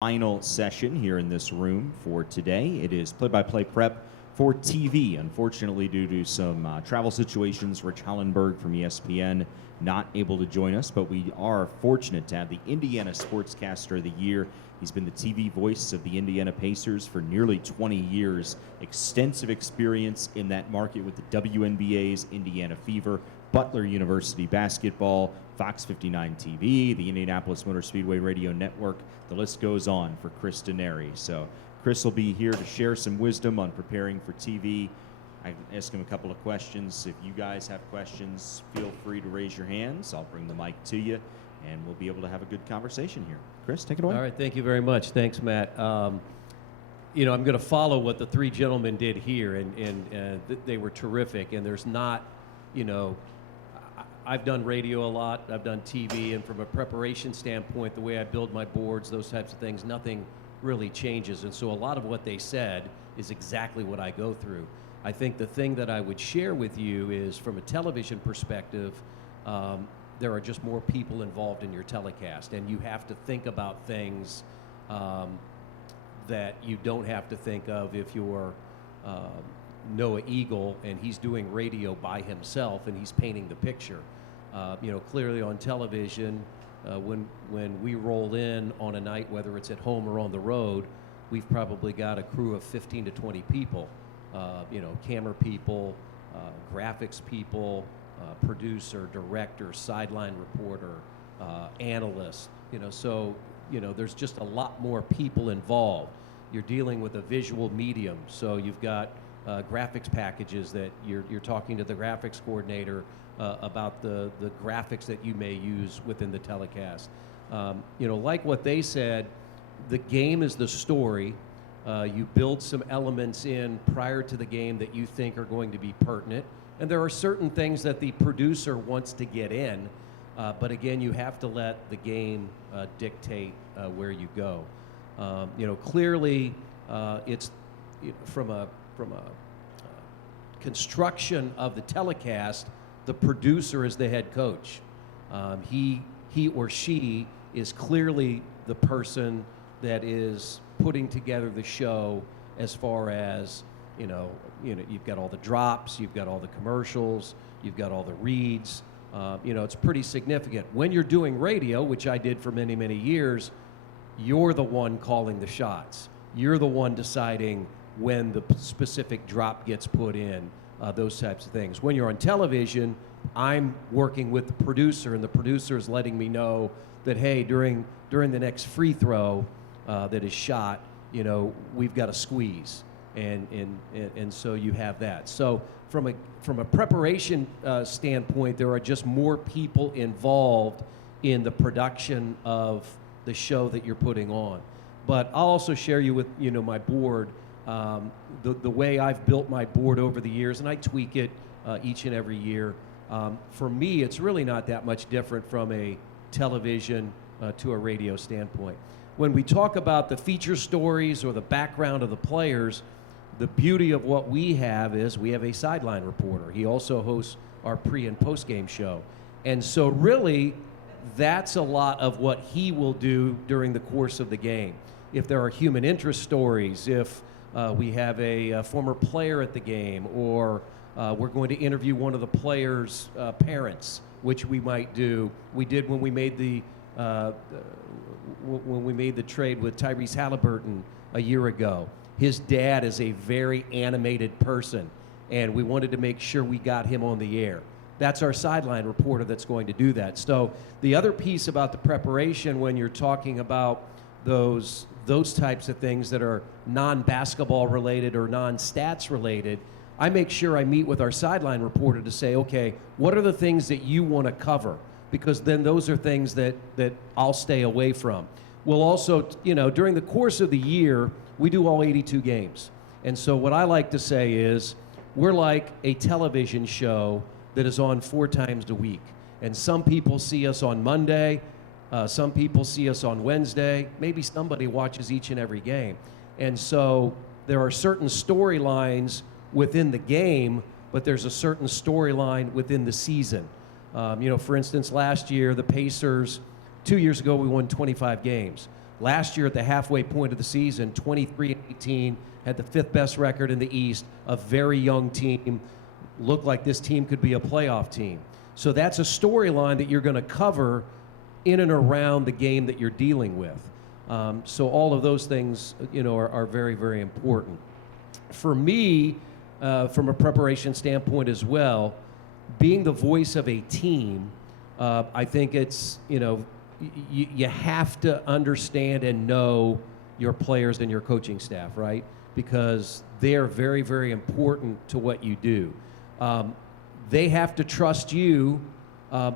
Final session here in this room for today. It is play-by-play prep for TV. Unfortunately, due to some travel situations, Rich Hollenberg from ESPN not able to join us, but we are fortunate to have the Indiana Sportscaster of the Year. He's been the TV voice of the Indiana Pacers for nearly 20 years. Extensive experience in that market with the WNBA's Indiana Fever, Butler University basketball, Fox 59 TV, the Indianapolis Motor Speedway Radio Network. The list goes on for Chris Denari. So Chris will be here to share some wisdom on preparing for TV. I ask him a couple of questions. If you guys have questions, feel free to raise your hands. I'll bring the mic to you, and we'll be able to have a good conversation here. Chris, take it away. All right, thank you very much. Thanks, Matt. I'm going to follow what the three gentlemen did here, and they were terrific. And there's not, I've done radio a lot, I've done TV, and from a preparation standpoint, the way I build my boards, those types of things, nothing really changes. And so a lot of what they said is exactly what I go through. I think the thing that I would share with you is, from a television perspective, there are just more people involved in your telecast, and you have to think about things that you don't have to think of if you're Noah Eagle and he's doing radio by himself and he's painting the picture. Clearly on television, when we roll in on a night, whether it's at home or on the road, we've probably got a crew of 15 to 20 people, camera people, graphics people, producer, director, sideline reporter, analyst, there's just a lot more people involved. You're dealing with a visual medium, so you've got graphics packages that you're talking to the graphics coordinator about the graphics that you may use within the telecast. Like what they said, the game is the story. You build some elements in prior to the game that you think are going to be pertinent. And there are certain things that the producer wants to get in, but again, you have to let the game dictate where you go. Clearly, it's from a construction of the telecast, the producer is the head coach. He or she is clearly the person that is putting together the show, as far as you've got all the drops, you've got all the commercials, you've got all the reads. It's pretty significant. When you're doing radio, which I did for many, many years, you're the one calling the shots. You're the one deciding when the specific drop gets put in, those types of things. When you're on television, I'm working with the producer, and the producer is letting me know that, hey, during the next free throw that is shot, we've got a squeeze. And so you have that. So from a preparation standpoint, there are just more people involved in the production of the show that you're putting on. But I'll also share you with my board, the way I've built my board over the years, and I tweak it each and every year. For me, it's really not that much different from a television to a radio standpoint. When we talk about the feature stories or the background of the players, the beauty of what we have is we have a sideline reporter. He also hosts our pre- and post-game show. And so really, that's a lot of what he will do during the course of the game. If there are human interest stories, if we have a former player at the game, or we're going to interview one of the players' parents, which we might do. We did when we made the trade with Tyrese Halliburton a year ago. His dad is a very animated person, and we wanted to make sure we got him on the air. That's our sideline reporter that's going to do that. So the other piece about the preparation, when you're talking about those types of things that are non-basketball related or non-stats related, I make sure I meet with our sideline reporter to say, okay, what are the things that you want to cover? Because then those are things that I'll stay away from. We'll also, during the course of the year, we do all 82 games. And so what I like to say is, we're like a television show that is on 4 times a week. And some people see us on Monday, some people see us on Wednesday, maybe somebody watches each and every game. And so there are certain storylines within the game, but there's a certain storyline within the season. For instance, last year, the Pacers, 2 years ago, we won 25 games. Last year at the halfway point of the season, 23-18, had the 5th best record in the East, a very young team, looked like this team could be a playoff team. So that's a storyline that you're going to cover in and around the game that you're dealing with. So all of those things, are very, very important. For me, from a preparation standpoint as well, being the voice of a team, I think it's, you have to understand and know your players and your coaching staff, right? Because they're very, very important to what you do. They have to trust you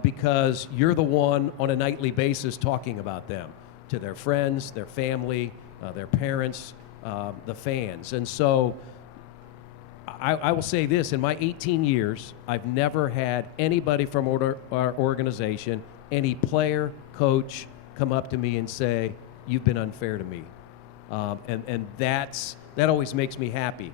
because you're the one on a nightly basis talking about them to their friends, their family, their parents, the fans. And so I will say this, in my 18 years, I've never had anybody from our organization, any player, coach, come up to me and say, "You've been unfair to me." And that always makes me happy.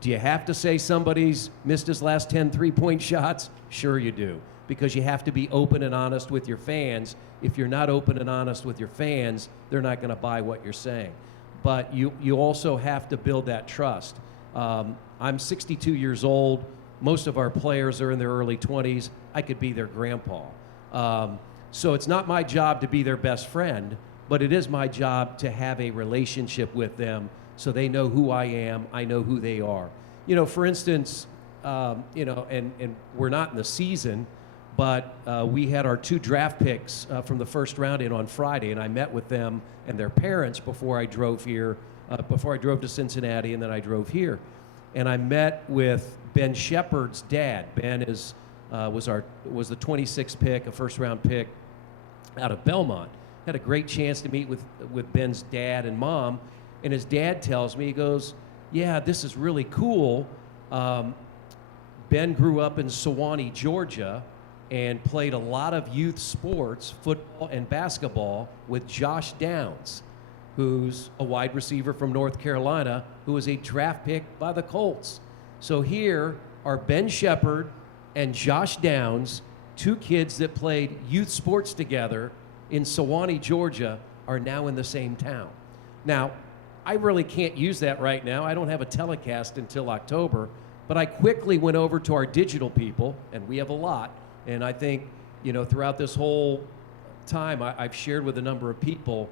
Do you have to say somebody's missed his last 10 three-point shots? Sure you do, because you have to be open and honest with your fans. If you're not open and honest with your fans, they're not going to buy what you're saying. But you also have to build that trust. I'm 62 years old. Most of our players are in their early 20s. I could be their grandpa. So it's not my job to be their best friend, but it is my job to have a relationship with them so they know who I am, I know who they are. For instance, and we're not in the season, but we had our 2 draft picks from the first round in on Friday, and I met with them and their parents before I drove here, before I drove to Cincinnati, and then I drove here. And I met with Ben Shepard's dad. Ben was the 26th pick, a first-round pick out of Belmont. Had a great chance to meet with Ben's dad and mom, and his dad tells me, he goes, "Yeah, this is really cool. Ben grew up in Sewanee, Georgia, and played a lot of youth sports, football and basketball, with Josh Downs, who's a wide receiver from North Carolina, who was a draft pick by the Colts." So here are Ben Shepard and Josh Downs, 2 kids that played youth sports together in Sewanee, Georgia, are now in the same town. Now, I really can't use that right now. I don't have a telecast until October, but I quickly went over to our digital people, and we have a lot, and I think, throughout this whole time, I've shared with a number of people,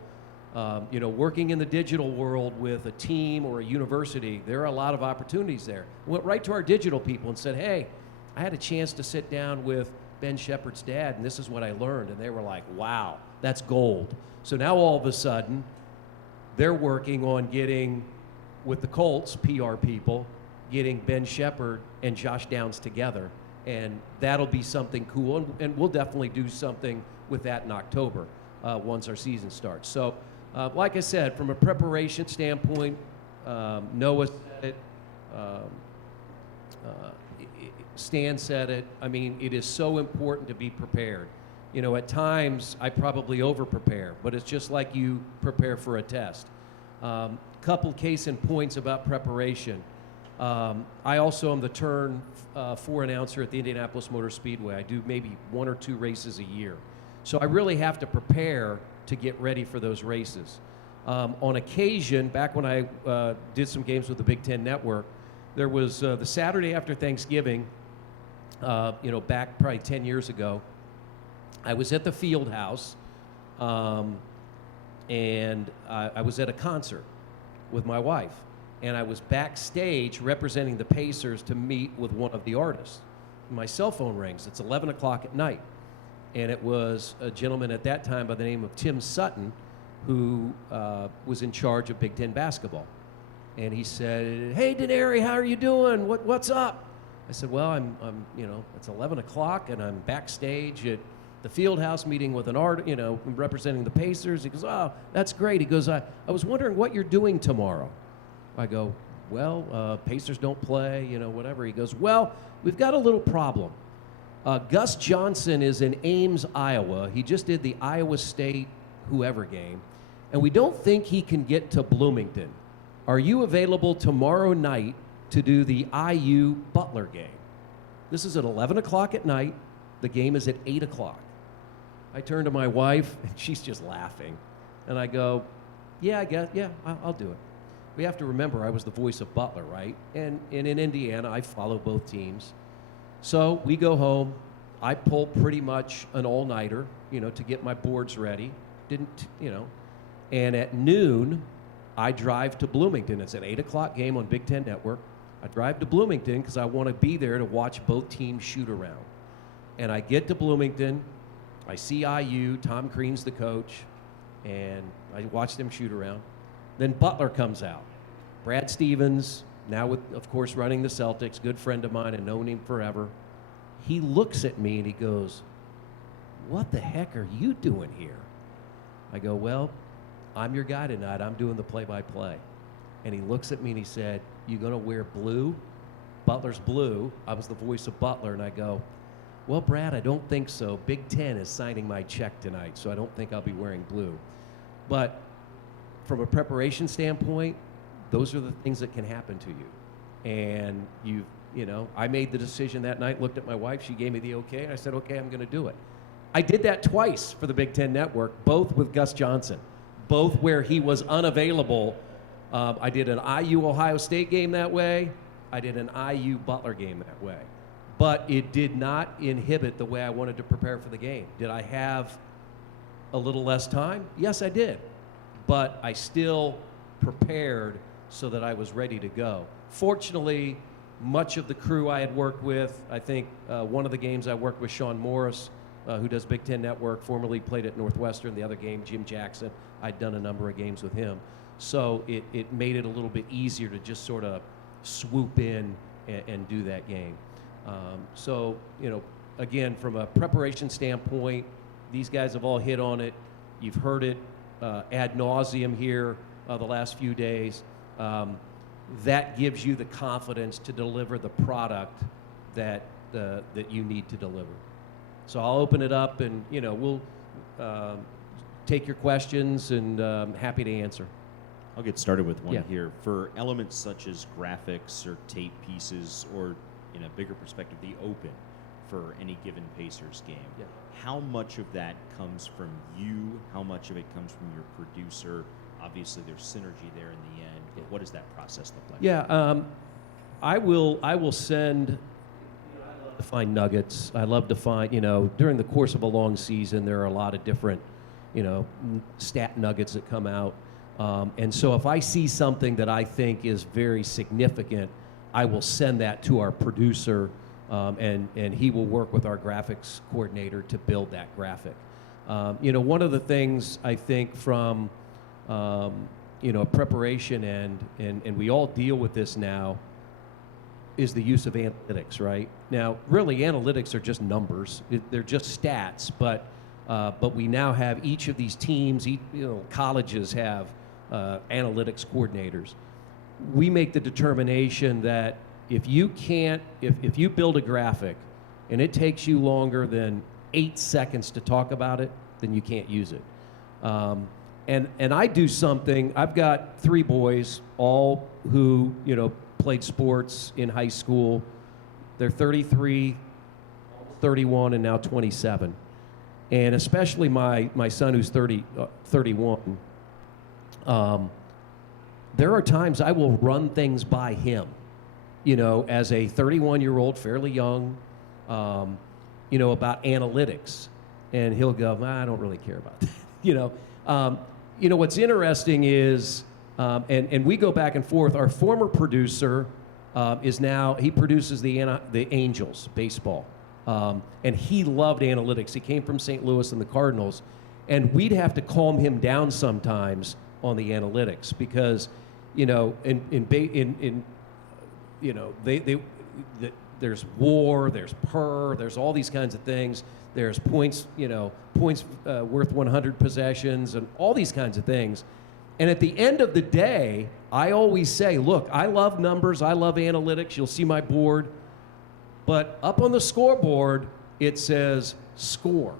working in the digital world with a team or a university, there are a lot of opportunities there. Went right to our digital people and said, "Hey, I had a chance to sit down with Ben Shepard's dad, and this is what I learned." And they were like, "Wow, that's gold." So now all of a sudden, they're working on getting, with the Colts, PR people, getting Ben Shepard and Josh Downs together. And that'll be something cool, and we'll definitely do something with that in October once our season starts. So, like I said, from a preparation standpoint, Noah said it, Stan said it. I mean, it is so important to be prepared. At times I probably over-prepare, but it's just like you prepare for a test. Couple case in points about preparation. I also am the turn 4 announcer at the Indianapolis Motor Speedway. I do maybe 1 or 2 races a year. So I really have to prepare to get ready for those races. On occasion, back when I did some games with the Big Ten Network, there was the Saturday after Thanksgiving, back probably 10 years ago, I was at the field house, and I was at a concert with my wife, and I was backstage representing the Pacers to meet with one of the artists. My cell phone rings. It's 11 o'clock at night, and it was a gentleman at that time by the name of Tim Sutton, who was in charge of Big Ten basketball. And he said, "Hey, Denari, how are you doing? What's up?" I said, "Well, I'm it's 11 o'clock, and I'm backstage at the field house meeting with an artist, representing the Pacers." He goes, "Oh, that's great." He goes, I was wondering what you're doing tomorrow." I go, "Well, Pacers don't play, whatever." He goes, "Well, we've got a little problem. Gus Johnson is in Ames, Iowa. He just did the Iowa State whoever game, and we don't think he can get to Bloomington. Are you available tomorrow night to do the IU Butler game?" This is at 11 o'clock at night. The game is at 8 o'clock. I turn to my wife, and she's just laughing. And I go, Yeah, I guess. Yeah, I'll do it. We have to remember I was the voice of Butler, right? And in Indiana, I follow both teams. So we go home. I pull pretty much an all-nighter, to get my boards ready. And at noon, I drive to Bloomington. It's an 8 o'clock game on Big Ten Network. I drive to Bloomington because I want to be there to watch both teams shoot around. And I get to Bloomington. I see IU. Tom Crean's the coach. And I watch them shoot around. Then Butler comes out. Brad Stevens, now with, of course, running the Celtics, good friend of mine and known him forever. He looks at me and he goes, "What the heck are you doing here?" I go, "Well, I'm your guy tonight. I'm doing the play-by-play." And he looks at me and he said, "You gonna wear blue?" Butler's blue. I was the voice of Butler, and I go, "Well, Brad, I don't think so. Big Ten is signing my check tonight, so I don't think I'll be wearing blue." But from a preparation standpoint, those are the things that can happen to you. And I made the decision that night, looked at my wife, she gave me the okay, and I said, okay, I'm going to do it. I did that twice for the Big Ten Network, both with Gus Johnson, both where he was unavailable. I did an IU Ohio State game that way. I did an IU Butler game that way. But it did not inhibit the way I wanted to prepare for the game. Did I have a little less time? Yes, I did. But I still prepared so that I was ready to go. Fortunately, much of the crew I had worked with, I think one of the games I worked with Sean Morris, who does Big Ten Network, formerly played at Northwestern. The other game, Jim Jackson, I'd done a number of games with him. So it made it a little bit easier to just sort of swoop in and do that game. So, again, from a preparation standpoint, these guys have all hit on it. You've heard it ad nauseum here the last few days. That gives you the confidence to deliver the product that you need to deliver. So I'll open it up, and we'll take your questions, and happy to answer. I'll get started with one Yeah. here. For elements such as graphics or tape pieces, or in a bigger perspective, the open for any given Pacers game, Yeah. how much of that comes from you? How much of it comes from your producer? Obviously, there's synergy there in the end, but what does that process look like? Yeah, I will send. I love to find nuggets. I love to find. During the course of a long season, there are a lot of different, stat nuggets that come out. And so if I see something that I think is very significant, I will send that to our producer, and he will work with our graphics coordinator to build that graphic. One of the things I think from preparation and we all deal with this now is the use of analytics, right? Now, really, analytics are just numbers. They're just stats, but we now have each of these teams, colleges have analytics coordinators. We make the determination that if you build a graphic and it takes you longer than 8 seconds to talk about it, then you can't use it. And I do something. I've got 3 boys, all who played sports in high school. They're 33, 31, and now 27. And especially my son, who's 31. There are times I will run things by him, as a 31-year-old, fairly young, about analytics. And he'll go, I don't really care about that. What's interesting is, and we go back and forth, our former producer he produces the Angels baseball. And he loved analytics. He came from St. Louis and the Cardinals. And we'd have to calm him down sometimes on the analytics because, there's WAR, there's PER, there's all these kinds of things. There's points worth 100 possessions and all these kinds of things. And at the end of the day, I always say, look, I love numbers, I love analytics. You'll see my board. But up on the scoreboard, it says score.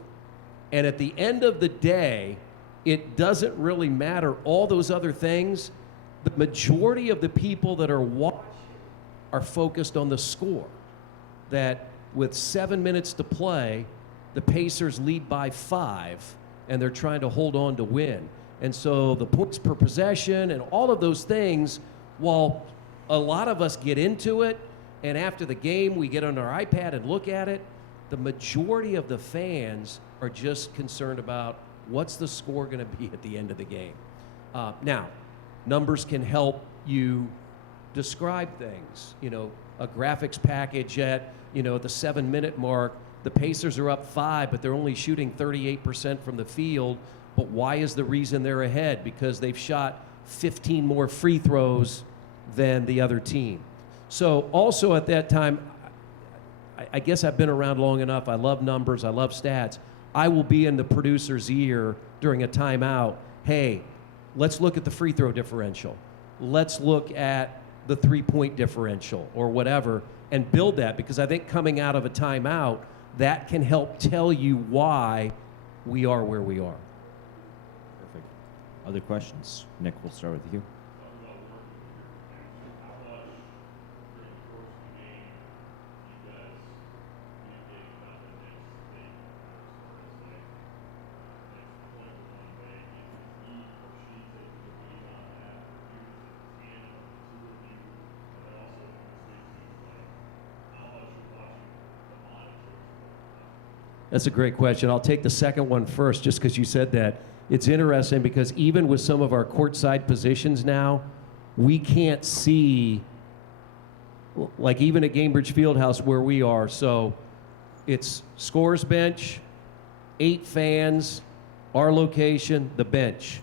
And at the end of the day, it doesn't really matter all those other things. The majority of the people that are watching are focused on the score. That with 7 minutes to play, the Pacers lead by 5, and they're trying to hold on to win. And so the points per possession and all of those things, while a lot of us get into it, and after the game we get on our iPad and look at it, the majority of the fans are just concerned about what's the score going to be at the end of the game. Now, numbers can help you describe things. You know, a graphics package at, the 7-minute mark, the Pacers are up 5, but they're only shooting 38% from the field. But why is the reason they're ahead? Because they've shot 15 more free throws than the other team. So also at that time, I guess I've been around long enough. I love numbers. I love stats. I will be in the producer's ear during a timeout. Hey, let's look at the free throw differential. Let's look at the three-point differential or whatever and build that, because I think coming out of a timeout, that can help tell you why we are where we are. Perfect. Other questions? Nick, we'll start with you. That's a great question. I'll take the second one first just because you said that. It's interesting because even with some of our courtside positions now, we can't see, like even at Gainbridge Fieldhouse where we are. So it's scorer's bench, 8 fans, our location, the bench.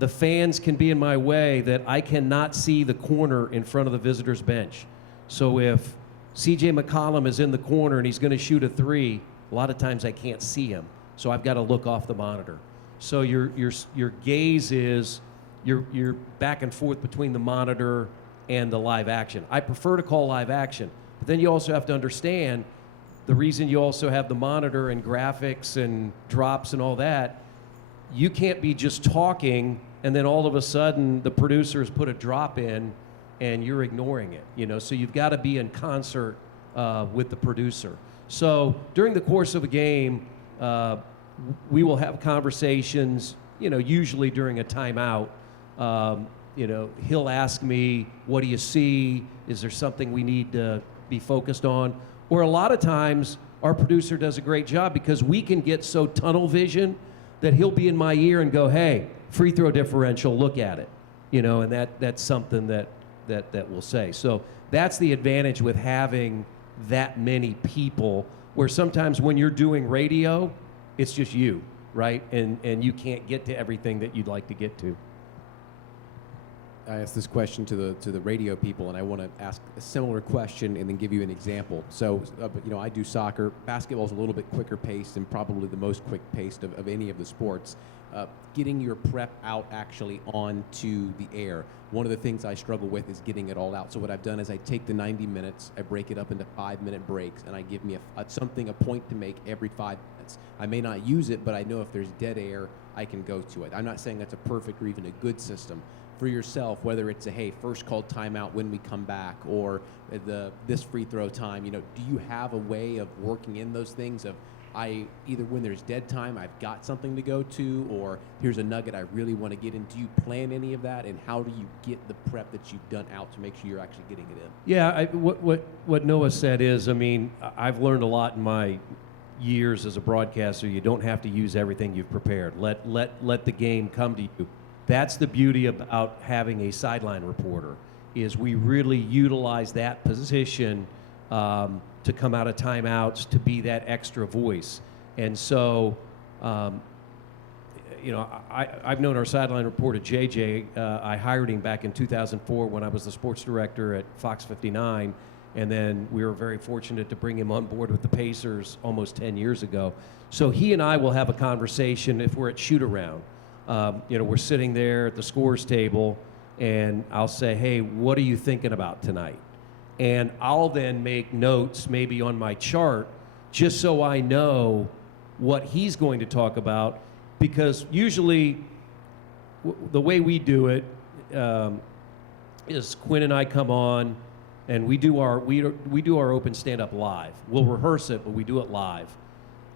The fans can be in my way that I cannot see the corner in front of the visitor's bench. So if CJ McCollum is in the corner and he's going to shoot a 3, a lot of times I can't see him, so I've got to look off the monitor. So your gaze is you're back and forth between the monitor and the live action. I prefer to call live action, but then you also have to understand the reason you also have the monitor and graphics and drops and all that. You can't be just talking and then all of a sudden the producers put a drop in and you're ignoring it. So you've got to be in concert with the producer. So during the course of a game, we will have conversations, usually during a timeout. He'll ask me, what do you see? Is there something we need to be focused on? Or a lot of times, our producer does a great job because we can get so tunnel vision that he'll be in my ear and go, hey, free throw differential, look at it. And that's something that we'll say. So that's the advantage with having that many people, where sometimes when you're doing radio, it's just you, right? And you can't get to everything that you'd like to get to. I asked this question to the radio people, and I want to ask a similar question and then give you an example. So, I do soccer. Basketball is a little bit quicker paced and probably the most quick paced of any of the sports. Getting your prep out actually onto the air. One of the things I struggle with is getting it all out. So what I've done is I take the 90 minutes, I break it up into 5-minute breaks, and I give me a point to make every 5 minutes. I may not use it, but I know if there's dead air, I can go to it. I'm not saying that's a perfect or even a good system. For yourself, whether it's first called timeout when we come back, or this free throw time, do you have a way of working in those things of, either when there's dead time, I've got something to go to, or here's a nugget I really want to get in. Do you plan any of that, and how do you get the prep that you've done out to make sure you're actually getting it in? Yeah, what Noah said is, I've learned a lot in my years as a broadcaster. You don't have to use everything you've prepared. Let the game come to you. That's the beauty about having a sideline reporter, is we really utilize that position to come out of timeouts, to be that extra voice. And so, I've known our sideline reporter, JJ. I hired him back in 2004 when I was the sports director at Fox 59, and then we were very fortunate to bring him on board with the Pacers almost 10 years ago. So he and I will have a conversation if we're at shoot-around. We're sitting there at the scores table, and I'll say, hey, what are you thinking about tonight? And I'll then make notes maybe on my chart just so I know what he's going to talk about, because usually the way we do it is Quinn and I come on and we do our open stand-up live. We'll rehearse it, but we do it live.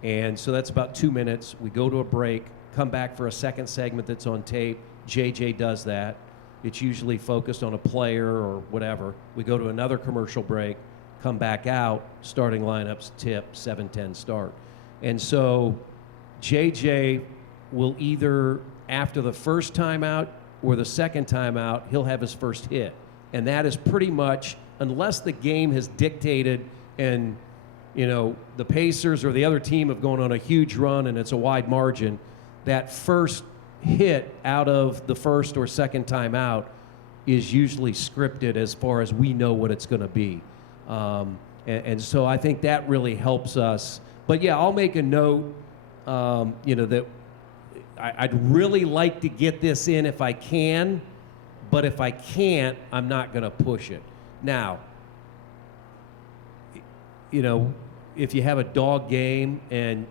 And so that's about 2 minutes. We go to a break, come back for a second segment that's on tape. JJ does that. It's usually focused on a player or whatever. We go to another commercial break, come back out, starting lineups, tip, 7:10 start. And so JJ will either, after the first time out or the second time out, he'll have his first hit. And that is pretty much, unless the game has dictated and, you know, the Pacers or the other team have gone on a huge run and it's a wide margin, that first hit out of the first or second time out is usually scripted as far as we know what it's going to be. And so I think that really helps us. But yeah, I'll make a note, you know, that I'd really like to get this in if I can, but if I can't, I'm not going to push it. Now, you know, if you have a dog game and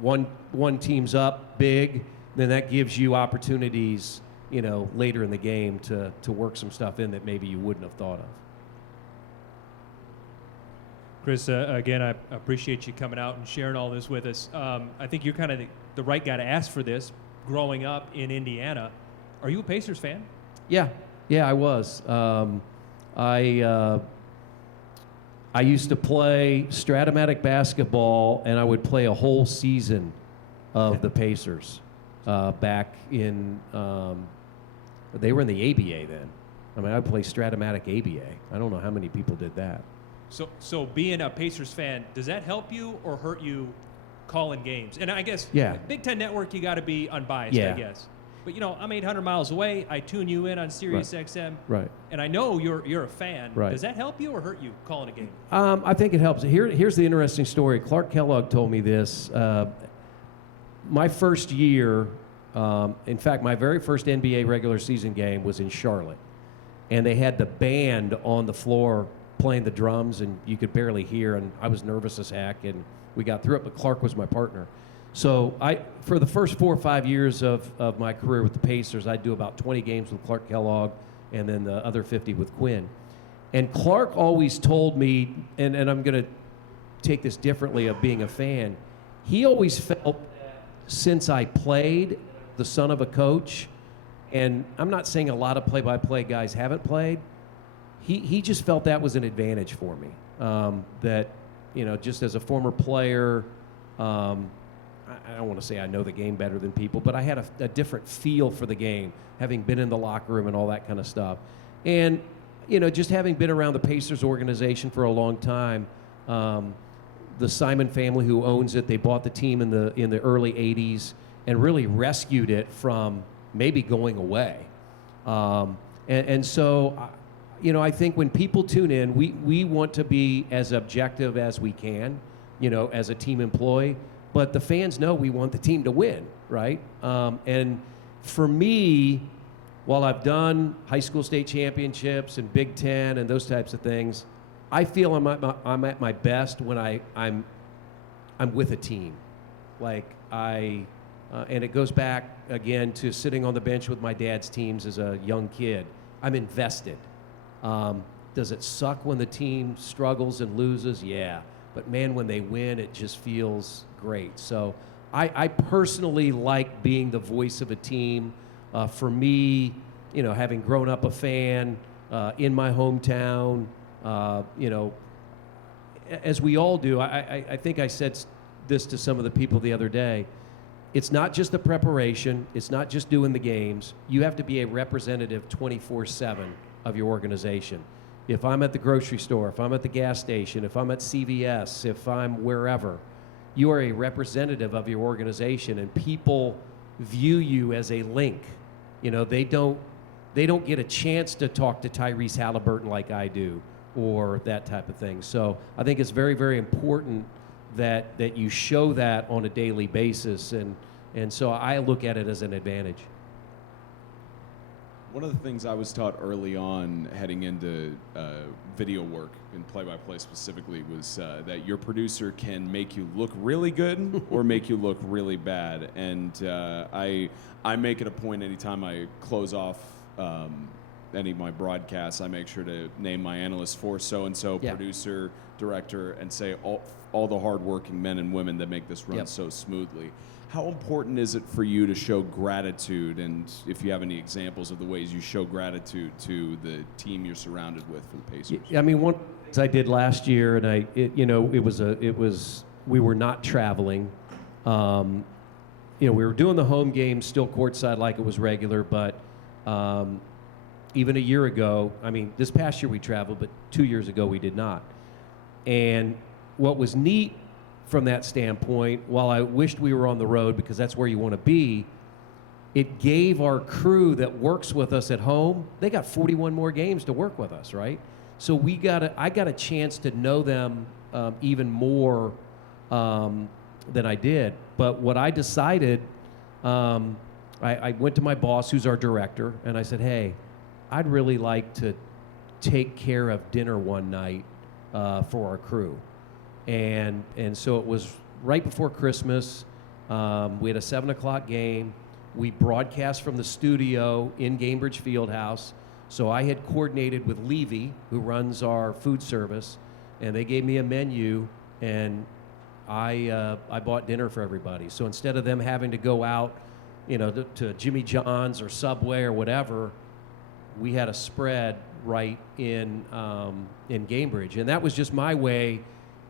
one team's up big, then that gives you opportunities, you know, later in the game to work some stuff in that maybe you wouldn't have thought of. Chris, again, I appreciate you coming out and sharing all this with us. I think you're kind of the right guy to ask for this. Growing up in Indiana, are you a Pacers fan? Yeah, I was. I used to play Stratomatic basketball, and I would play a whole season of the Pacers back in. They were in the ABA then. I mean, I would play Stratomatic ABA. I don't know how many people did that. So being a Pacers fan, does that help you or hurt you calling games? And I guess Big Ten Network, you got to be unbiased, I guess. But, you know, I'm 800 miles away. I tune you in on Sirius XM. Right. And I know you're a fan. Right. Does that help you or hurt you calling a game? I think it helps. Here's the interesting story. Clark Kellogg told me this. My first year, in fact, my very first NBA regular season game was in Charlotte. And they had the band on the floor playing the drums, and you could barely hear, and I was nervous as heck, and we got through it, but Clark was my partner. So for the first 4 or 5 years of my career with the Pacers, I'd do about 20 games with Clark Kellogg and then the other 50 with Quinn. And Clark always told me, and I'm going to take this differently of being a fan, he always felt that since I played, the son of a coach, and I'm not saying a lot of play-by-play guys haven't played, he just felt that was an advantage for me. That, you know, just as a former player, I don't want to say I know the game better than people, but I had a different feel for the game, having been in the locker room and all that kind of stuff. And, you know, just having been around the Pacers organization for a long time, the Simon family who owns it, they bought the team in the early 80s and really rescued it from maybe going away. And so, you know, I think when people tune in, we want to be as objective as we can, you know, as a team employee. But the fans know we want the team to win, right? And for me, while I've done high school state championships and Big Ten and those types of things, I feel I'm at my best when I'm with a team. Like and it goes back again to sitting on the bench with my dad's teams as a young kid. I'm invested. Does it suck when the team struggles and loses? Yeah. But man, when they win, it just feels great. So I personally like being the voice of a team. For me, you know, having grown up a fan in my hometown, you know, as we all do, I think I said this to some of the people the other day. It's not just the preparation. It's not just doing the games. You have to be a representative 24/7 of your organization. If I'm at the grocery store, if I'm at the gas station, if I'm at CVS, if I'm wherever, you are a representative of your organization, and people view you as a link. You know, they don't get a chance to talk to Tyrese Halliburton like I do, or that type of thing. So I think it's very, very important that you show that on a daily basis, and so I look at it as an advantage. One of the things I was taught early on heading into video work and play-by-play specifically was that your producer can make you look really good or make you look really bad. And I make it a point anytime I close off any of my broadcasts, I make sure to name my analyst for so-and-so, Yeah. producer, director, and say all the hardworking men and women that make this run Yep. so smoothly. How important is it for you to show gratitude, and if you have any examples of the ways you show gratitude to the team you're surrounded with for the Pacers? I mean, one of the things I did last year, and we were not traveling. We were doing the home games still courtside like it was regular, but even a year ago, I mean, this past year we traveled, but 2 years ago we did not. And what was neat from that standpoint, while I wished we were on the road because that's where you want to be, it gave our crew that works with us at home, they got 41 more games to work with us, right? So I got a chance to know them even more than I did. But what I decided, I went to my boss, who's our director, and I said, hey, I'd really like to take care of dinner one night for our crew. And so it was right before Christmas. We had a 7 o'clock game. We broadcast from the studio in Gainbridge Fieldhouse. So I had coordinated with Levy, who runs our food service, and they gave me a menu, and I bought dinner for everybody. So instead of them having to go out, to Jimmy John's or Subway or whatever, we had a spread right in Gainbridge, and that was just my way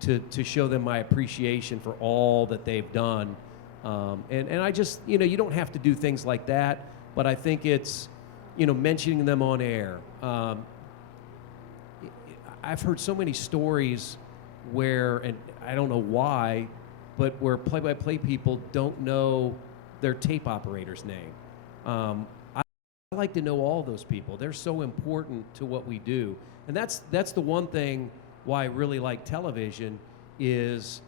to show them my appreciation for all that they've done. And I just, you don't have to do things like that, but I think it's, mentioning them on air. I've heard so many stories where, and I don't know why, but where play-by-play people don't know their tape operator's name. I like to know all those people. They're so important to what we do. And that's the one thing why I really like television is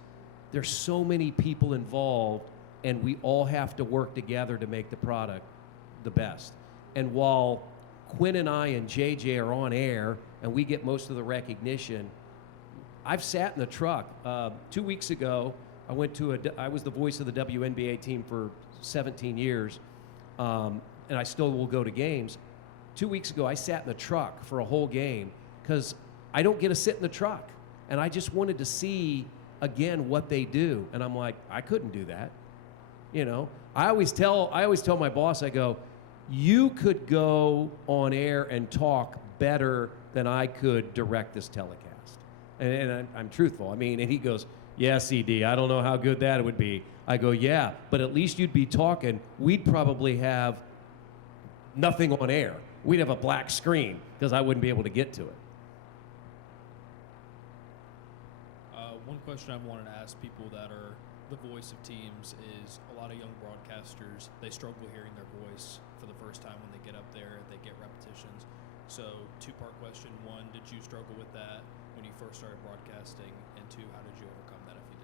there's so many people involved, and we all have to work together to make the product the best. And while Quinn and I and JJ are on air and we get most of the recognition, I've sat in the truck. 2 weeks ago, I was the voice of the WNBA team for 17 years, and I still will go to games. 2 weeks ago, I sat in the truck for a whole game because I don't get to sit in the truck. And I just wanted to see, again, what they do. And I'm like, I couldn't do that. I always tell my boss, I go, you could go on air and talk better than I could direct this telecast. And I'm truthful. I mean, and he goes, yeah, CD, I don't know how good that would be. I go, yeah, but at least you'd be talking. We'd probably have nothing on air. We'd have a black screen because I wouldn't be able to get to it. One question I've wanted to ask people that are the voice of teams is a lot of young broadcasters, they struggle hearing their voice for the first time when they get up there, they get repetitions. So two-part question. One, did you struggle with that when you first started broadcasting? And two, how did you overcome that if you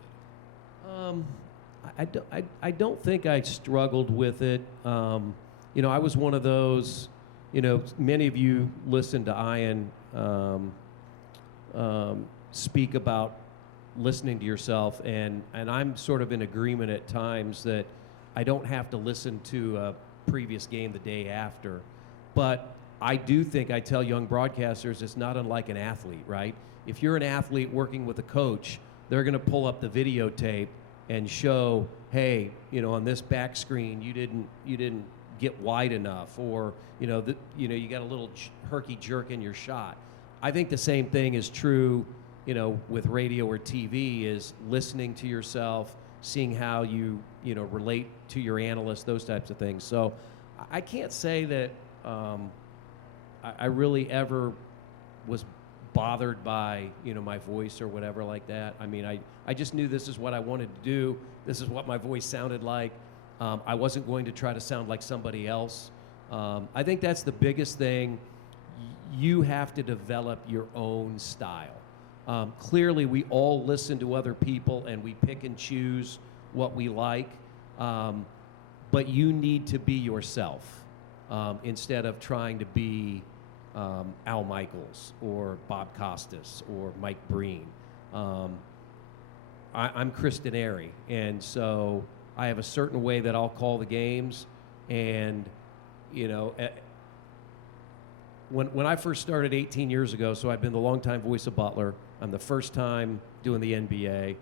did? I don't think I struggled with it. I was one of those, many of you listen to Ian speak about listening to yourself, and I'm sort of in agreement at times that I don't have to listen to a previous game the day after. But I do think I tell young broadcasters it's not unlike an athlete, right? If you're an athlete working with a coach, they're going to pull up the videotape and show, hey, on this back screen you didn't get wide enough, or you got a little herky jerk in your shot. I think the same thing is true, with radio or TV, is listening to yourself, seeing how you relate to your analyst, those types of things. So I can't say that I really ever was bothered by my voice or whatever like that. I mean, I just knew this is what I wanted to do. This is what my voice sounded like. I wasn't going to try to sound like somebody else. I think that's the biggest thing. You have to develop your own style. Clearly, we all listen to other people and we pick and choose what we like, but you need to be yourself instead of trying to be Al Michaels or Bob Costas or Mike Breen. I'm Chris Denari, and so I have a certain way that I'll call the games, and when I first started 18 years ago, so I've been the longtime voice of Butler. I'm the first time doing the NBA.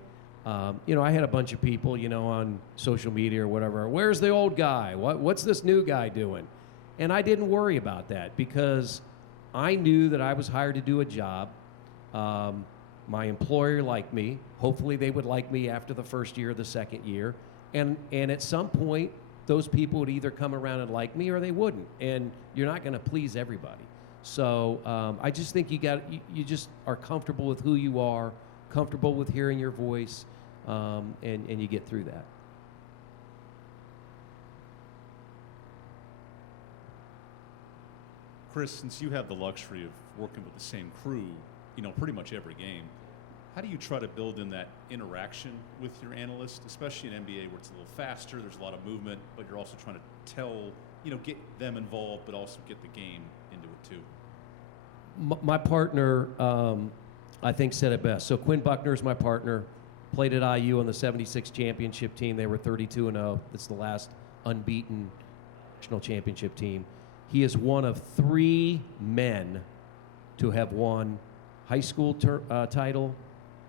I had a bunch of people, on social media or whatever. Where's the old guy? What's this new guy doing? And I didn't worry about that because I knew that I was hired to do a job. My employer liked me. Hopefully they would like me after the first year or the second year. And at some point, those people would either come around and like me or they wouldn't. And you're not going to please everybody. So I just think you just are comfortable with who you are, comfortable with hearing your voice, and you get through that. Chris, since you have the luxury of working with the same crew, pretty much every game, how do you try to build in that interaction with your analyst, especially in NBA where it's a little faster, there's a lot of movement, but you're also trying to tell, get them involved, but also get the game into it too? My partner, I think, said it best. So Quinn Buckner is my partner, played at IU on the 76 championship team. They were 32-0. It's the last unbeaten national championship team. He is one of 3 men to have won high school title,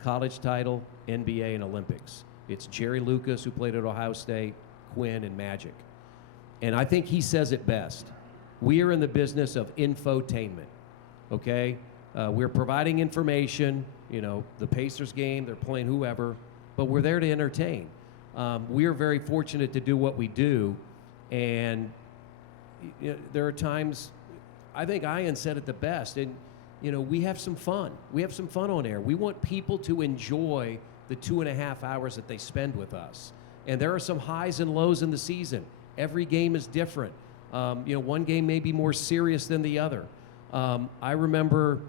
college title, NBA, and Olympics. It's Jerry Lucas, who played at Ohio State, Quinn, and Magic. And I think he says it best. We are in the business of infotainment, okay? We're providing information, the Pacers game, they're playing whoever, but we're there to entertain. We are very fortunate to do what we do, and there are times, I think Ian said it the best, and we have some fun. We have some fun on air. We want people to enjoy the 2.5 hours that they spend with us. And there are some highs and lows in the season. Every game is different. One game may be more serious than the other. I remember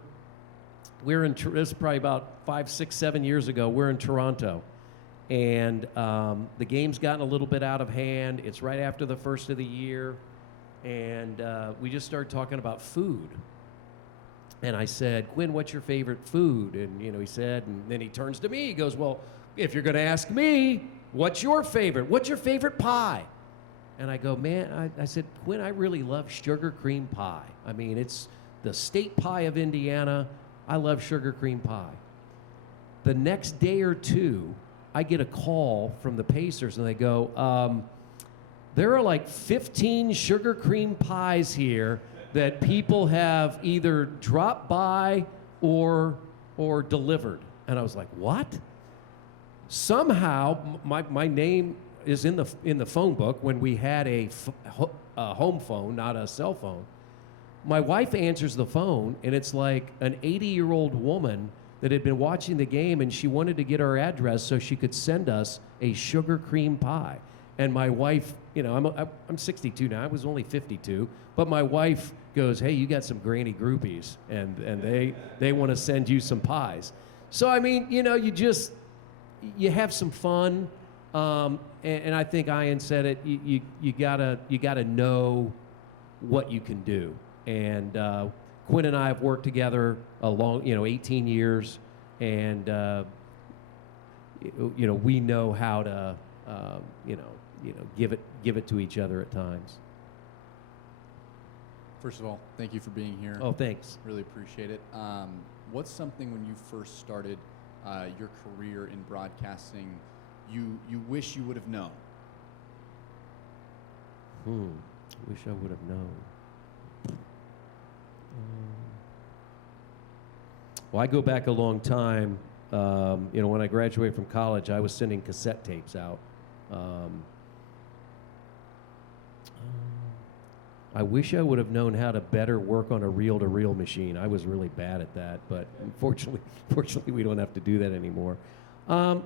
this is probably about 5, 6, 7 years ago. We're in Toronto, and the game's gotten a little bit out of hand. It's right after the first of the year, and we just started talking about food. And I said, Quinn, what's your favorite food? And, he said, and then he turns to me. He goes, well, if you're going to ask me, what's your favorite? What's your favorite pie? And I go, man, I said, Quinn, I really love sugar cream pie. I mean, it's the state pie of Indiana. I love sugar cream pie. The next day or two, I get a call from the Pacers, and they go, there are like 15 sugar cream pies here that people have either dropped by or delivered. And I was like, what? Somehow, my name is in the phone book when we had a home phone, not a cell phone. My wife answers the phone, and it's like an 80-year-old woman that had been watching the game, and she wanted to get our address so she could send us a sugar cream pie. And my wife, I'm 62 now. I was only 52. But my wife goes, hey, you got some granny groupies, and they want to send you some pies. So, I mean, you have some fun. And I think Ian said it, you gotta know what you can do. And Quinn and I have worked together a long, 18 years, and we know how to, give it to each other at times. First of all, thank you for being here. Oh, thanks. Really appreciate it. What's something when you first started your career in broadcasting you wish you would have known? Wish I would have known. Well, I go back a long time. When I graduated from college, I was sending cassette tapes out. I wish I would have known how to better work on a reel-to-reel machine. I was really bad at that, but fortunately, we don't have to do that anymore. I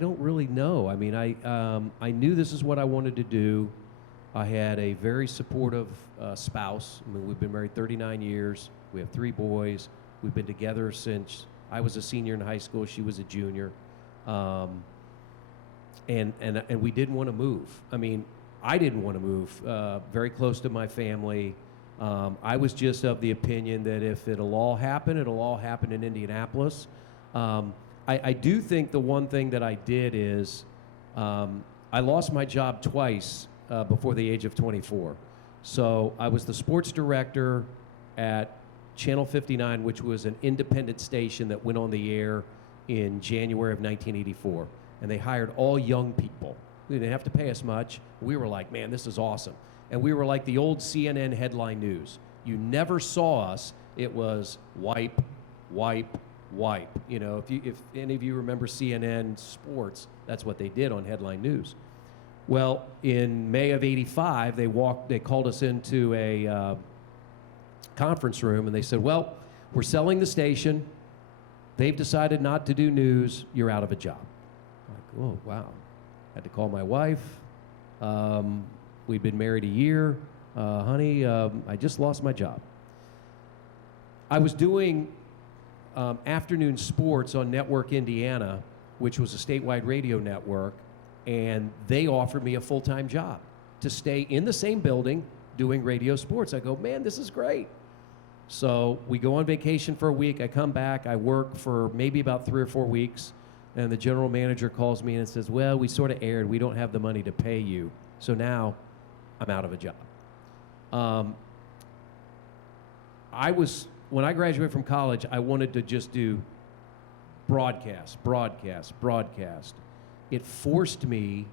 don't really know. I mean, I knew this is what I wanted to do. I had a very supportive spouse. I mean, we've been married 39 years. We have 3 boys. We've been together since I was a senior in high school. She was a junior. And we didn't want to move. I mean, I didn't want to move. Very close to my family. I was just of the opinion that if it'll all happen in Indianapolis. I do think the one thing that I did is I lost my job twice before the age of 24. So I was the sports director at Channel 59, which was an independent station that went on the air in January of 1984. And they hired all young people. They didn't have to pay us much. We were like, man, this is awesome. And we were like the old CNN headline news. You never saw us. It was wipe, wipe, wipe. You know, if any of you remember CNN Sports, that's what they did on headline news. Well, in May of '85, they called us into a conference room and they said, well, we're selling the station. They've decided not to do news. You're out of a job. I'm like, oh, wow. Had to call my wife. We'd been married a year. Honey, I just lost my job. I was doing afternoon sports on Network Indiana, which was a statewide radio network, and they offered me a full-time job to stay in the same building doing radio sports. I go, man, this is great. So we go on vacation for a week. I come back. I work for maybe about 3 or 4 weeks. And the general manager calls me and says, well, we sort of aired. We don't have the money to pay you. So now I'm out of a job. When I graduated from college, I wanted to just do broadcast. It forced me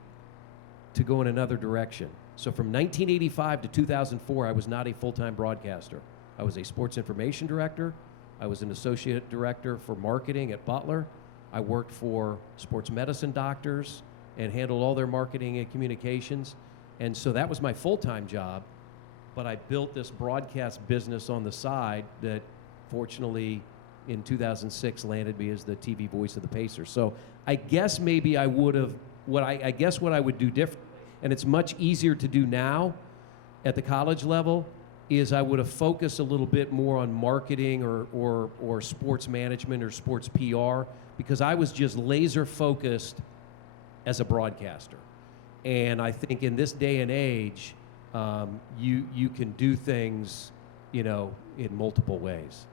to go in another direction. So from 1985 to 2004, I was not a full-time broadcaster. I was a sports information director. I was an associate director for marketing at Butler. I worked for sports medicine doctors and handled all their marketing and communications. And so that was my full-time job. But I built this broadcast business on the side that fortunately in 2006 landed me as the TV voice of the Pacers. So I guess maybe I would have, what I would do differently, and it's much easier to do now at the college level, is I would have focused a little bit more on marketing or sports management or sports PR, because I was just laser focused as a broadcaster. And I think in this day and age, you can do things, you know, in multiple ways.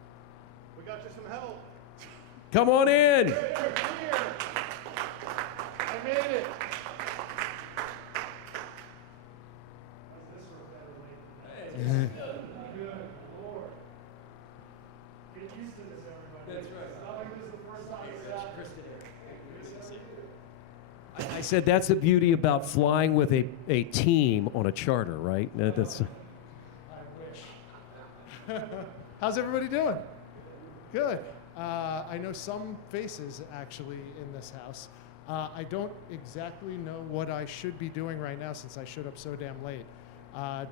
We got you some help. Come on in. Here. I made it. Good Lord. Get used to this, everybody. That's right. It's not like this is the first time it's happened. I said that's the beauty about flying with a team on a charter, right? That's. I wish. How's everybody doing? Good. I know some faces actually in this house. I don't exactly know what I should be doing right now since I showed up so damn late.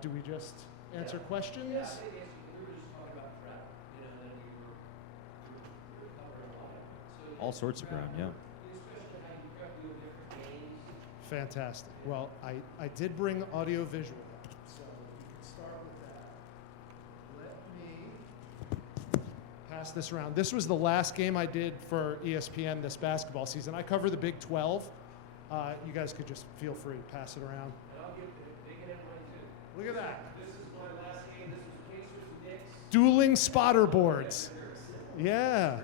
Do we just answer questions? Yeah, I think we were just talking about prep, you know, and then we were covering a lot of it. So All sorts of ground, yeah. especially how you prep your different games. Fantastic. Well, I did bring audio visual, so we can start with that. Let me pass this around. This was the last game I did for ESPN this basketball season. I cover the Big 12. You guys could just feel free to pass it around. And I'll give the big headline too. Look at that. This is my last game. This was Pacers and Knicks. Dueling spotter boards. Yeah.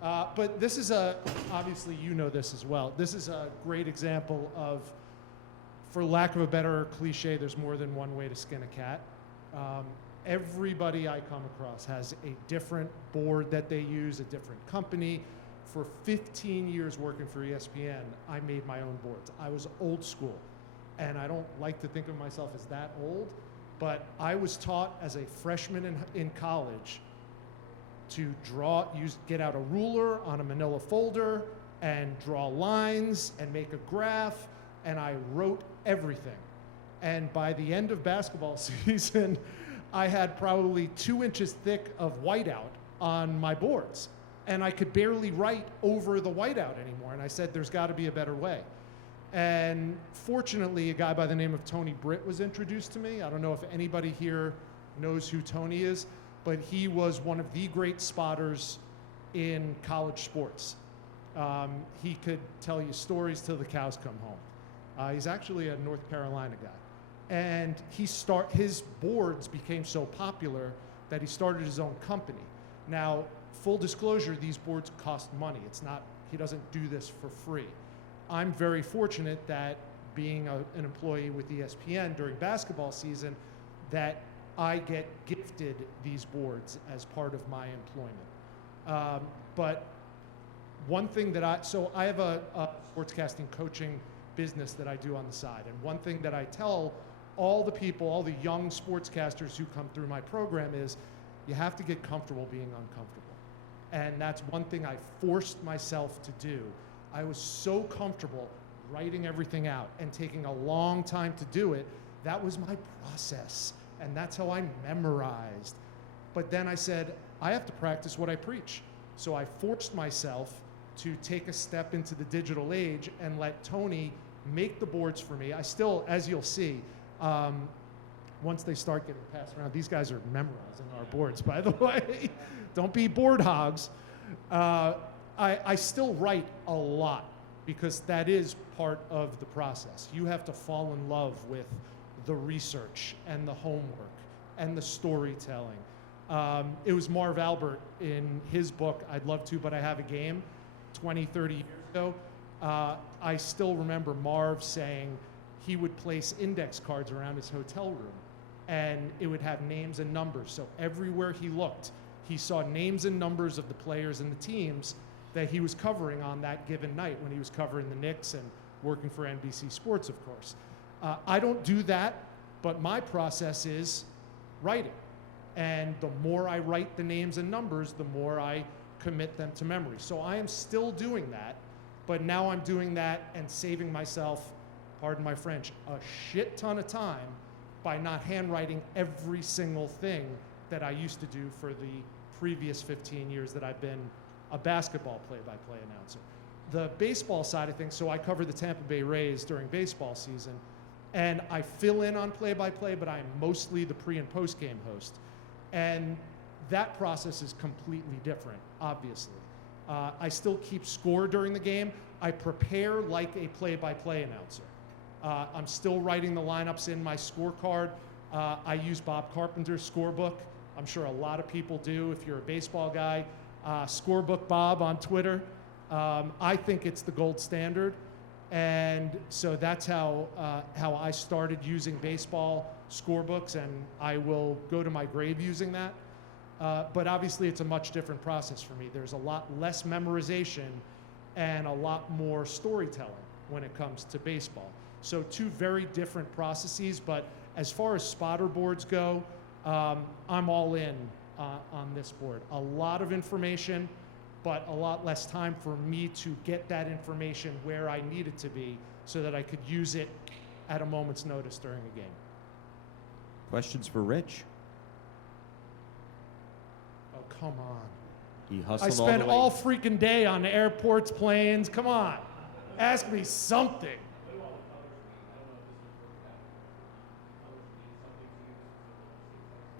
Wow. But this is obviously you know this as well. This is a great example of, for lack of a better cliche, there's more than one way to skin a cat. Everybody I come across has a different board that they use, a different company. For 15 years working for ESPN, I made my own boards. I was old school, and I don't like to think of myself as that old, but I was taught as a freshman in college to get out a ruler on a manila folder and draw lines and make a graph, and I wrote everything. And by the end of basketball season, I had probably 2 inches thick of whiteout on my boards, and I could barely write over the whiteout anymore. And I said, there's got to be a better way. And fortunately, a guy by the name of Tony Britt was introduced to me. I don't know if anybody here knows who Tony is, but he was one of the great spotters in college sports. He could tell you stories till the cows come home. He's actually a North Carolina guy. And his boards became so popular that he started his own company. Now, full disclosure, these boards cost money. He doesn't do this for free. I'm very fortunate that being an employee with ESPN during basketball season, that I get gifted these boards as part of my employment. But one thing that I have a sportscasting coaching business that I do on the side. And one thing that I tell all the people, all the young sportscasters who come through my program is you have to get comfortable being uncomfortable. And that's one thing I forced myself to do. I was so comfortable writing everything out and taking a long time to do it. That was my process. And that's how I memorized. But then I said, I have to practice what I preach. So I forced myself to take a step into the digital age and let Tony make the boards for me. I still, as you'll see, once they start getting passed around, these guys are memorizing our boards, by the way. Don't be board hogs. I still write a lot because that is part of the process. You have to fall in love with the research and the homework and the storytelling. It was Marv Albert in his book, I'd Love to, But I Have a Game, 20, 30 years ago. I still remember Marv saying he would place index cards around his hotel room and it would have names and numbers. So everywhere he looked, he saw names and numbers of the players and the teams that he was covering on that given night when he was covering the Knicks and working for NBC Sports, of course. I don't do that, but my process is writing. And the more I write the names and numbers, the more I commit them to memory. So I am still doing that, but now I'm doing that and saving myself, pardon my French, a shit ton of time by not handwriting every single thing that I used to do for the previous 15 years that I've been a basketball play-by-play announcer. The baseball side of things, so I cover the Tampa Bay Rays during baseball season, and I fill in on play-by-play, but I am mostly the pre- and post-game host. And that process is completely different, obviously. I still keep score during the game. I prepare like a play-by-play announcer. I'm still writing the lineups in my scorecard. I use Bob Carpenter's scorebook. I'm sure a lot of people do if you're a baseball guy. Scorebook Bob on Twitter. I think it's the gold standard. And so that's how I started using baseball scorebooks, and I will go to my grave using that. But obviously it's a much different process for me. There's a lot less memorization and a lot more storytelling when it comes to baseball. So two very different processes, but as far as spotter boards go, I'm all in on this board. A lot of information, but a lot less time for me to get that information where I need it to be so that I could use it at a moment's notice during a game. Questions for Rich? Oh, come on. He I hustled spent all the way. all freaking day on the airports, planes. Come on. Ask me something.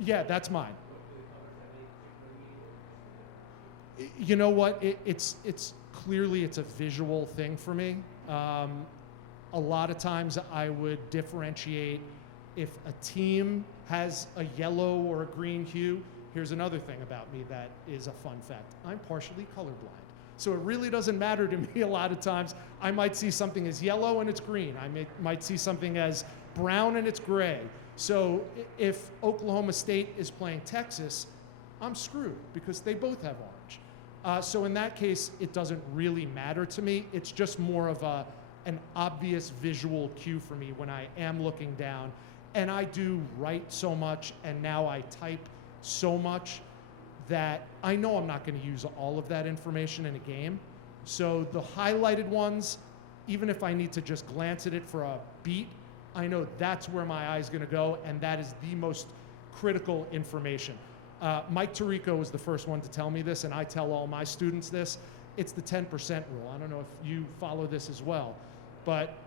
Yeah, that's mine. You know what? It's clearly it's a visual thing for me. A lot of times I would differentiate if a team has a yellow or a green hue. Here's another thing about me that is a fun fact. I'm partially colorblind. So it really doesn't matter to me a lot of times. I might see something as yellow and it's green. I might see something as brown and it's gray. So if Oklahoma State is playing Texas, I'm screwed because they both have orange. So in that case, it doesn't really matter to me. It's just more of an obvious visual cue for me when I am looking down. And I do write so much, and now I type so much that I know I'm not going to use all of that information in a game. So the highlighted ones, even if I need to just glance at it for a beat, I know that's where my eye's going to go, and that is the most critical information. Mike Tirico was the first one to tell me this, and I tell all my students this. It's the 10% rule. I don't know if you follow this as well, but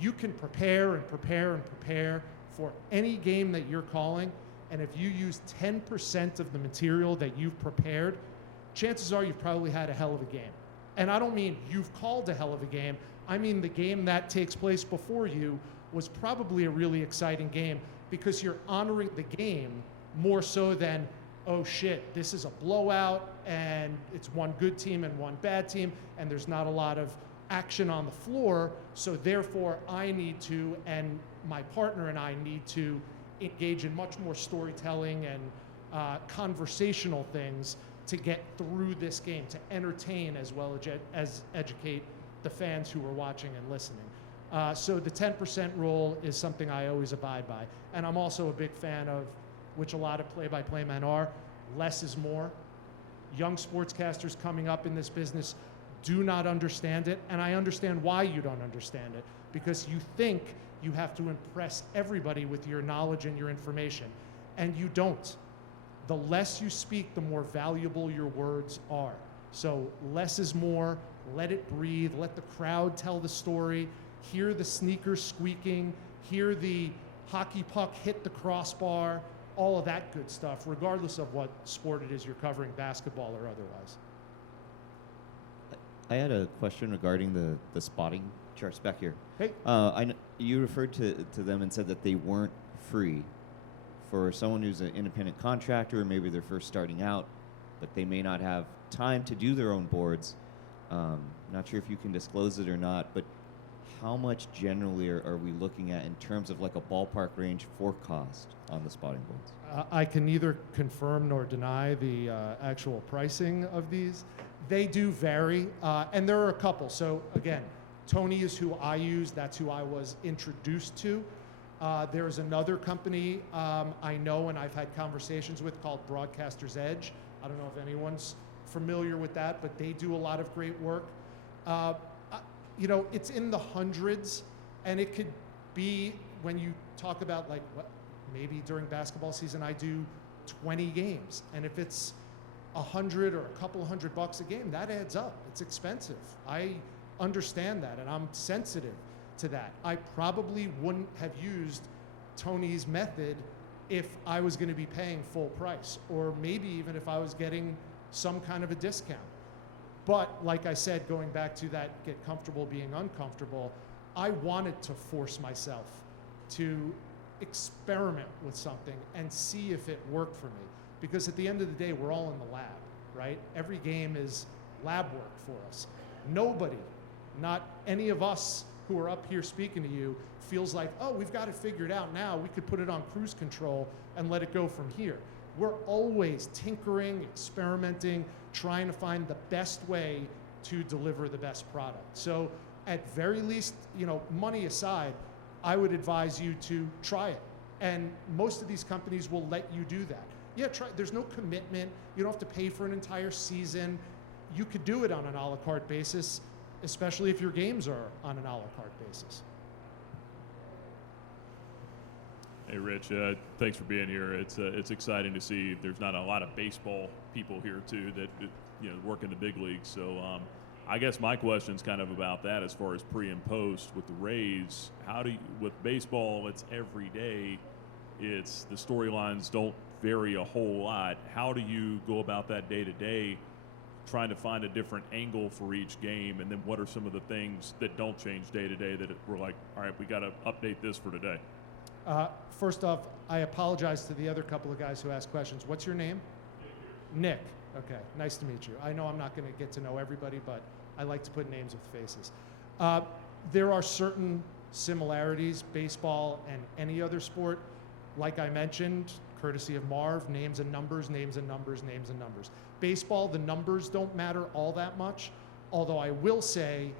you can prepare and prepare and prepare for any game that you're calling, and if you use 10% of the material that you've prepared, chances are you've probably had a hell of a game. And I don't mean you've called a hell of a game. I mean the game that takes place before you was probably a really exciting game because you're honoring the game more so than, oh shit, this is a blowout and it's one good team and one bad team and there's not a lot of action on the floor, so therefore I need to, and my partner and I need to engage in much more storytelling and conversational things to get through this game, to entertain as well as educate the fans who are watching and listening. So the 10% rule is something I always abide by. And I'm also a big fan of, which a lot of play-by-play men are, less is more. Young sportscasters coming up in this business do not understand it, and I understand why you don't understand it, because you think you have to impress everybody with your knowledge and your information, and you don't. The less you speak, the more valuable your words are. So less is more, let it breathe, let the crowd tell the story, hear the sneakers squeaking, hear the hockey puck hit the crossbar, all of that good stuff, regardless of what sport it is you're covering, basketball or otherwise. I had a question regarding the spotting charts back here. Hey. You referred to them and said that they weren't free. For someone who's an independent contractor, maybe they're first starting out, but they may not have time to do their own boards. Not sure if you can disclose it or not, but how much generally are we looking at in terms of like a ballpark range for cost on the spotting boards? I can neither confirm nor deny the actual pricing of these. They do vary, and there are a couple. So again, Tony is who I use. That's who I was introduced to. There's another company I know and I've had conversations with called Broadcaster's Edge. I don't know if anyone's familiar with that, but they do a lot of great work. You know, it's in the hundreds, and it could be, when you talk about like what, maybe during basketball season I do 20 games, and if it's $100 or a couple $100 a game, that adds up. It's expensive. I understand that, and I'm sensitive to that. I probably wouldn't have used Tony's method if I was going to be paying full price, or maybe even if I was getting some kind of a discount. But like I said, going back to that get comfortable being uncomfortable, I wanted to force myself to experiment with something and see if it worked for me. Because at the end of the day, we're all in the lab, right? Every game is lab work for us. Nobody, not any of us who are up here speaking to you, feels like, oh, we've got it figured out now. We could put it on cruise control and let it go from here. We're always tinkering, experimenting, trying to find the best way to deliver the best product. So at very least, you know, money aside, I would advise you to try it. And most of these companies will let you do that. Yeah, try. There's no commitment. You don't have to pay for an entire season. You could do it on an a la carte basis, especially if your games are on an a la carte basis. Hey, Rich, thanks for being here. It's exciting to see there's not a lot of baseball people here, too, that you know, work in the big leagues. So I guess my question's kind of about that as far as pre and post with the Rays. How do you, with baseball, it's every day. It's the storylines don't vary a whole lot. How do you go about that day to day, trying to find a different angle for each game? And then what are some of the things that don't change day to day that we're like, all right, we got to update this for today? First off, I apologize to the other couple of guys who asked questions. What's your name? Nick. Okay, nice to meet you. I know I'm not going to get to know everybody, but I like to put names with faces. There are certain similarities, baseball and any other sport. Like I mentioned, courtesy of Marv, names and numbers, names and numbers, names and numbers. Baseball, the numbers don't matter all that much, although I will say,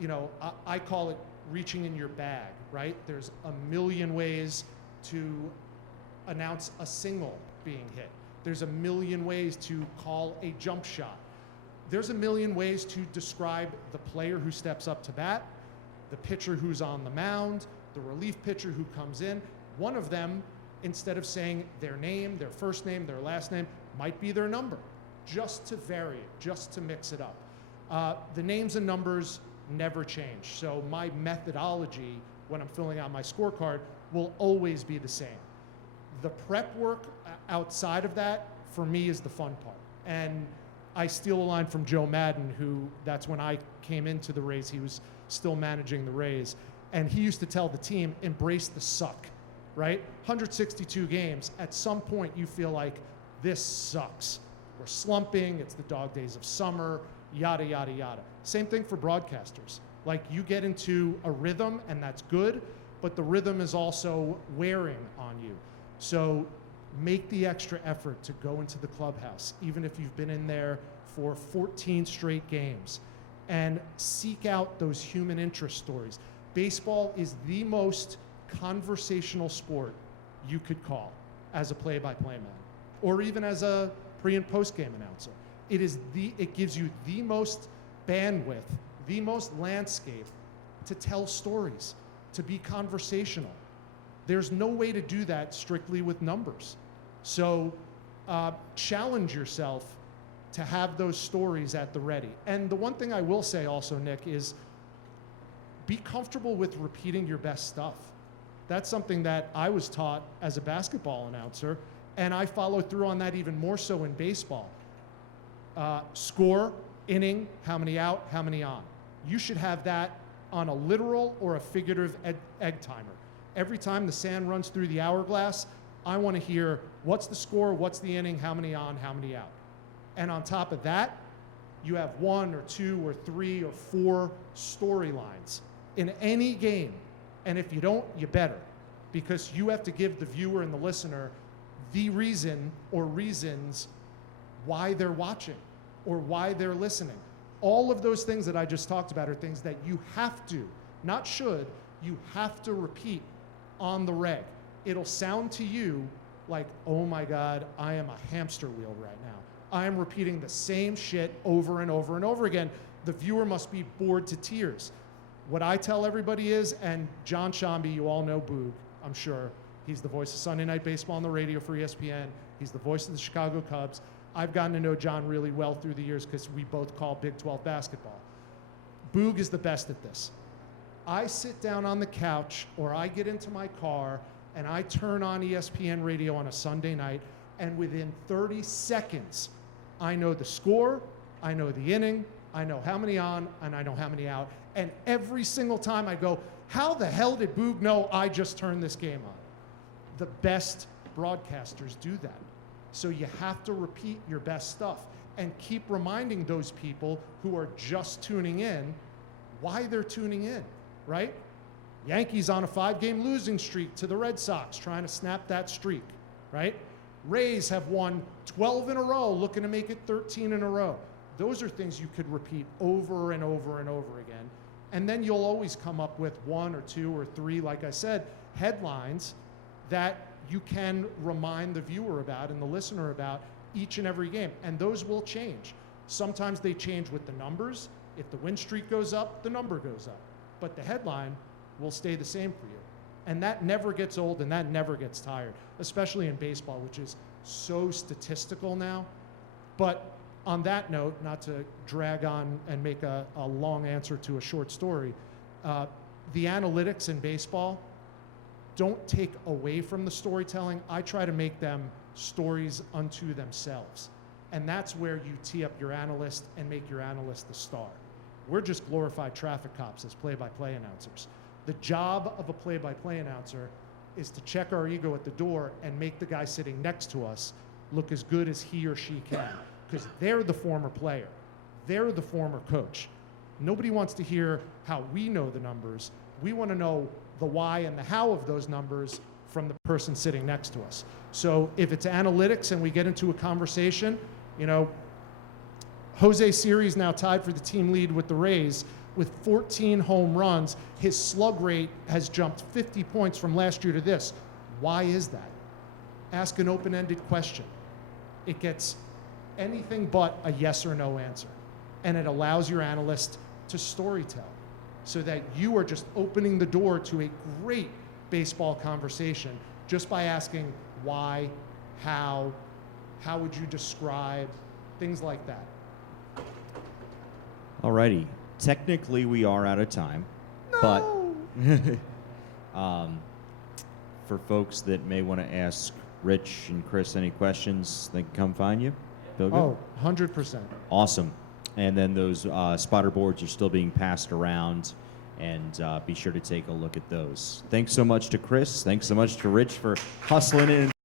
you know, I call it reaching in your bag, right? There's a million ways to announce a single being hit. There's a million ways to call a jump shot. There's a million ways to describe the player who steps up to bat, the pitcher who's on the mound, the relief pitcher who comes in. One of them, instead of saying their name, their first name, their last name, might be their number, just to vary it, just to mix it up. The names and numbers never change. So my methodology when I'm filling out my scorecard will always be the same. The prep work outside of that, for me, is the fun part. And I steal a line from Joe Madden, who, that's when I came into the Rays. He was still managing the Rays. And he used to tell the team, embrace the suck, right? 162 games, at some point you feel like this sucks. We're slumping, it's the dog days of summer, yada, yada, yada. Same thing for broadcasters. Like, you get into a rhythm, and that's good, but the rhythm is also wearing on you. So make the extra effort to go into the clubhouse, even if you've been in there for 14 straight games, and seek out those human interest stories. Baseball is the most conversational sport you could call as a play-by-play man, or even as a pre- and post-game announcer. It gives you the most bandwidth, the most landscape to tell stories, to be conversational. There's no way to do that strictly with numbers. So challenge yourself to have those stories at the ready. And the one thing I will say also, Nick, is be comfortable with repeating your best stuff. That's something that I was taught as a basketball announcer, and I follow through on that even more so in baseball. Score, inning, how many out, how many on. You should have that on a literal or a figurative egg timer. Every time the sand runs through the hourglass, I want to hear what's the score, what's the inning, how many on, how many out. And on top of that, you have 1 or 2 or 3 or 4 storylines in any game. And if you don't, you better, because you have to give the viewer and the listener the reason or reasons why they're watching or why they're listening. All of those things that I just talked about are things that you have to, not should, you have to repeat on the reg. It'll sound to you like, oh my God, I am a hamster wheel right now. I am repeating the same shit over and over and over again. The viewer must be bored to tears. What I tell everybody is, and John Shambi, you all know Boog, I'm sure. He's the voice of Sunday Night Baseball on the radio for ESPN. He's the voice of the Chicago Cubs. I've gotten to know John really well through the years because we both call Big 12 basketball. Boog is the best at this. I sit down on the couch or I get into my car and I turn on ESPN radio on a Sunday night, and within 30 seconds, I know the score, I know the inning, I know how many on, and I know how many out. And every single time I go, how the hell did Boog know I just turned this game on? The best broadcasters do that. So you have to repeat your best stuff and keep reminding those people who are just tuning in why they're tuning in, right? Yankees on a 5-game losing streak to the Red Sox, trying to snap that streak, right? Rays have won 12 in a row, looking to make it 13 in a row. Those are things you could repeat over and over and over again. And then you'll always come up with 1 or 2 or 3, like I said, headlines that you can remind the viewer about and the listener about each and every game. And those will change. Sometimes they change with the numbers. If the win streak goes up, the number goes up. But the headline will stay the same for you. And that never gets old and that never gets tired, especially in baseball, which is so statistical now. But on that note, not to drag on and make a long answer to a short story, the analytics in baseball don't take away from the storytelling. I try to make them stories unto themselves. And that's where you tee up your analyst and make your analyst the star. We're just glorified traffic cops as play-by-play announcers. The job of a play-by-play announcer is to check our ego at the door and make the guy sitting next to us look as good as he or she can, because they're the former player. They're the former coach. Nobody wants to hear how we know the numbers. We want to know the why and the how of those numbers from the person sitting next to us. So if it's analytics and we get into a conversation, you know, Jose Siri's now tied for the team lead with the Rays with 14 home runs. His slug rate has jumped 50 points from last year to this. Why is that? Ask an open-ended question. It gets anything but a yes or no answer. And it allows your analyst to storytell so that you are just opening the door to a great baseball conversation just by asking why, how would you describe, things like that. Alrighty. Technically, we are out of time, but for folks that may want to ask Rich and Chris any questions, they can come find you. Feel good? Oh, 100%. Awesome. And then those spotter boards are still being passed around, and be sure to take a look at those. Thanks so much to Chris. Thanks so much to Rich for hustling in.